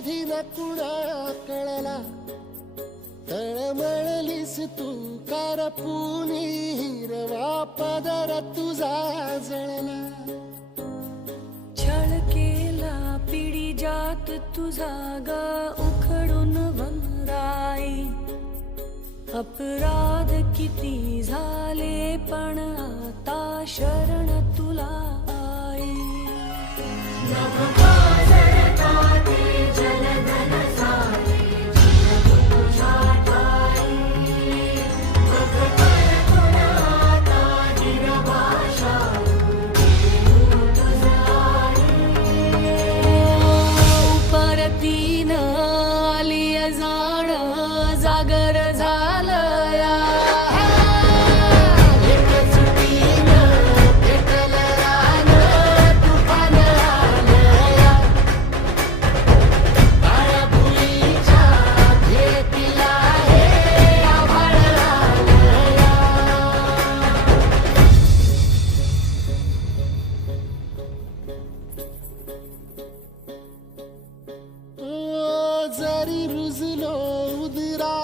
कधी न कुणा कळला तळमळलीस तू कारपुनी हिरवा पदर तुझा जळला. छळ केला पिढी जात तुझा ग उखडून वनराई. अपराध किती झाले पण आता शरण तुला आई. जागर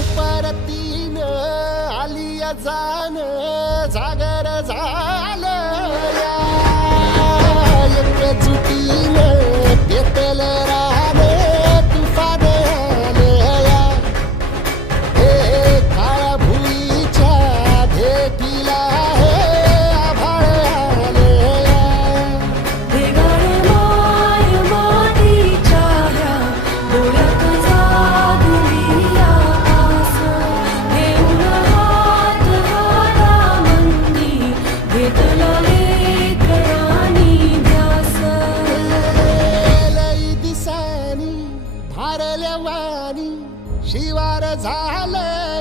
उपरतीन जाण जागर झालं शिवार झालं.